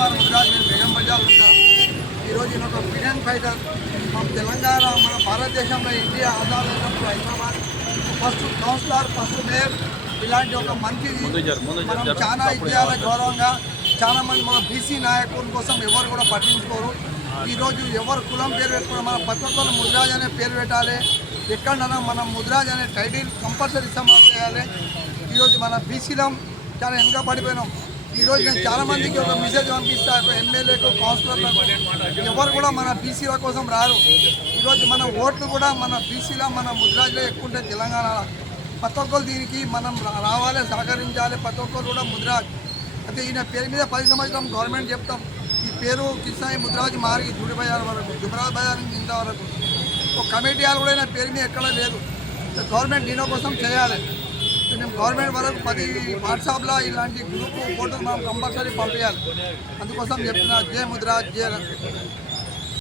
కుమార్ ముద్రాజ్ నేను బేగం బజార్ ఉంటాను. ఈరోజు నేను ఒక ఫ్రీడమ్ ఫైటర్. మన తెలంగాణ మన భారతదేశంలో ఇండియా ఆజాదైనప్పుడు Hyderabad first councillor, first mayor ఇలాంటి ఒక మంచిది మనం చాలా ఇవ్వాలి గౌరవంగా. చాలామంది మన బీసీ నాయకుల కోసం ఎవరు కూడా పట్టించుకోరు. ఈరోజు ఎవరు కులం పేరు పెట్టుకున్నా మన ప్రతి ఒక్కరు ముద్రాజ్ అనే పేరు పెట్టాలి. ఎక్కడన్నా మనం ముద్రాజ్ అనే టైటిల్ కంపల్సరీ సమాజ్ చేయాలి. ఈరోజు మన బీసీలో చాలా వెనుక పడిపోయినాం. ఈరోజు నేను చాలామందికి ఒక మెసేజ్ పంపిస్తా, ఎమ్మెల్యేకు, కౌన్సిలర్లకు ఎవరు కూడా మన బీసీల కోసం రారు. ఈరోజు మన ఓట్లు కూడా మన బీసీలో మన ముద్రాజ్లో ఎక్కువ ఉంటాయి తెలంగాణలో. ప్రతి ఒక్కరు దీనికి మనం రావాలి, సహకరించాలి. ప్రతి ఒక్కరు కూడా ముద్రాజ్ అయితే ఈయన పేరు మీద 10 సంవత్సరం గవర్నమెంట్ చెప్తాం. ఈ పేరు కిసాయి ముద్రాజ్ మారి జూడి బజార్ వరకు, జుబరాజ్ బజార్ నుంచి ఇంతవరకు ఒక కమిటీ హాల్ కూడా ఈయన పేరు మీద ఎక్కడా లేదు. గవర్నమెంట్ దీని కోసం చేయాలి. మేము గవర్నమెంట్ వరకు 10 వాట్సాప్లో ఇలాంటి గ్రూప్ ఫోటోలు మనం కంపల్సరీ పంపించాలి. అందుకోసం చెప్తున్నా, జై ముద్రాజ్, జై